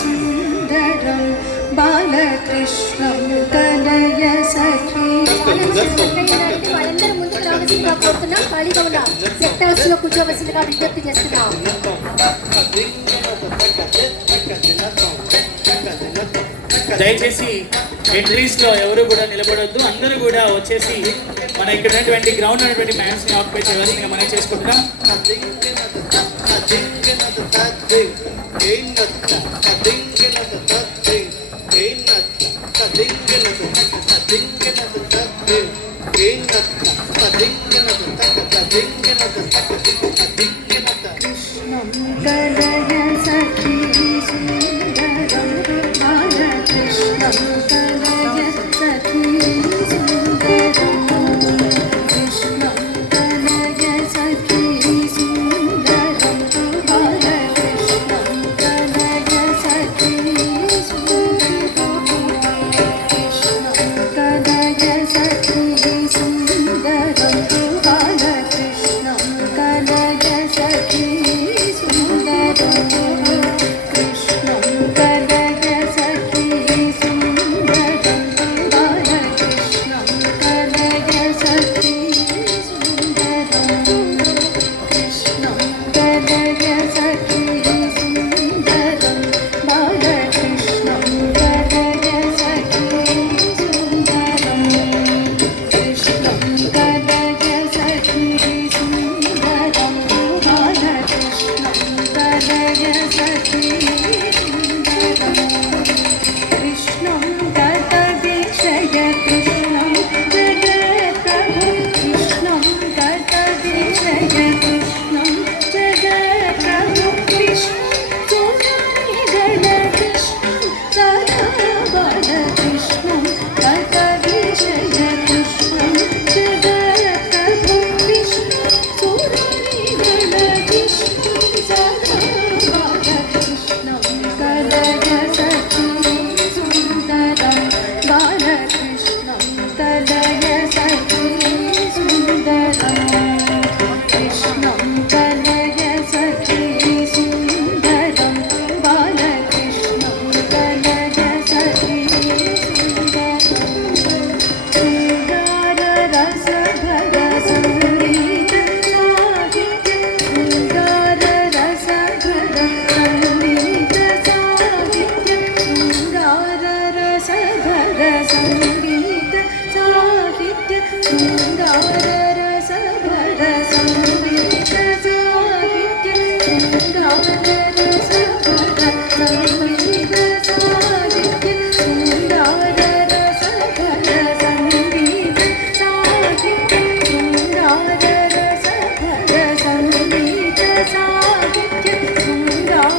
సుందరం బాలకృష్ణం కనయ సఖీ. వాళ్ళందరూ ముందుకు రావాల్సిందిగా కోరుతున్నాం. ఖాళీగా ఉన్న సెక్టర్స్ లో కూర్చోవలసిందిగా విజ్ఞప్తి చేస్తున్నాం. దయచేసి ఎంట్రీస్ లో ఎవరు కూడా నిలబడొద్దు. అందరూ కూడా వచ్చేసి మన ఇక్కడ ఉన్నటువంటి గ్రౌండ్ ఉన్నటువంటి మ్యాచ్ ని ఆక్యుపై చేయవలసిందిగా మనం చేసుకుంటున్నాం. కృష్ణం కనయ సఖీ సుందరం బాలకృష్ణం కనయ సఖీ సుందరం. కృష్ణం కనయ సఖీ సుందరం బాలకృష్ణం కనయ సఖీ సుందరం. కృష్ణం కనయ సఖీ సుందరం బాలకృష్ణం కనయ సఖీ సుందరం. కృష్ణం కనయ సఖీ సుందరం బాలకృష్ణం కనయ సఖీ సుందరం. కృష్ణం కనయ సఖీ సుందరం బాలకృష్ణం కనయ సఖీ సుందరం. కృష్ణం కనయ సఖీ సుందరం బాలకృష్ణం కనయ సఖీ సుందరం. కృష్ణం గత దీక్షయ కృష్ణం జగత్ప్రభు. కృష్ణం గత దీక్షయ కృష్ణం జగత్ప్రభు. కృష్ణం సుందరిగణ కృష్ణం సదా బాలకృష్ణం గత దీక్షయ కృష్ణం జగత్ప్రభు. కృష్ణం సుందరిగణ కృష్ణం సదా బాలకృష్ణం కనయ సఖీ సుందరం బాలకృష్ణం కనయ సఖీ సుందరం. కృష్ణం కనయ సఖీ సుందరం బాలకృష్ణం కనయ సఖీ సుందరం. శృంగార రసభర సంగీత సాహిత్య. శృంగార రసభర సంగీత సాహిత్య. శృంగార రసభర సంగీత సాహిత్య. శృంగార రసభర సంగీత సాహిత్య. శృంగార రసభర సంగీత సాహిత్య. శృంగార రసభర సంగీత సాహిత్య. శృంగార రసభర సంగీత సాహిత్య. శృంగార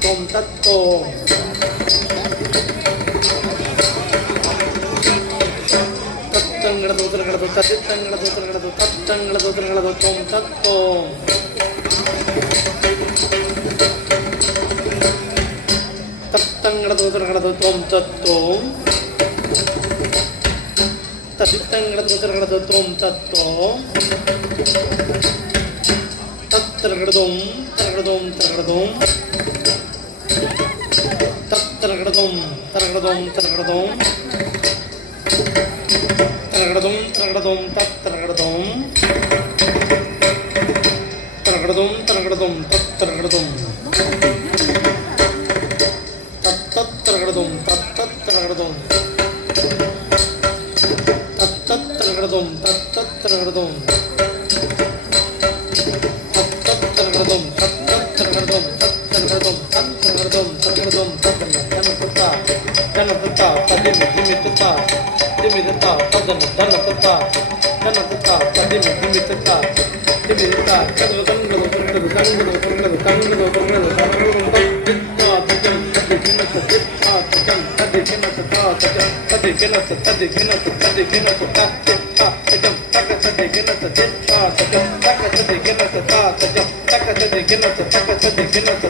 Tom tatto Get